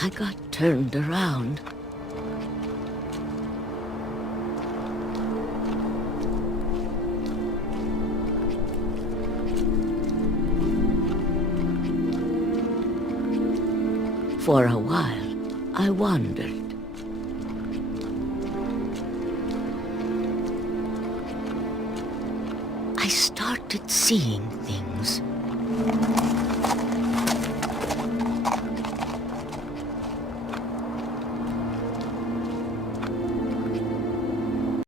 I got turned around. For a while, I wandered. I started seeing things.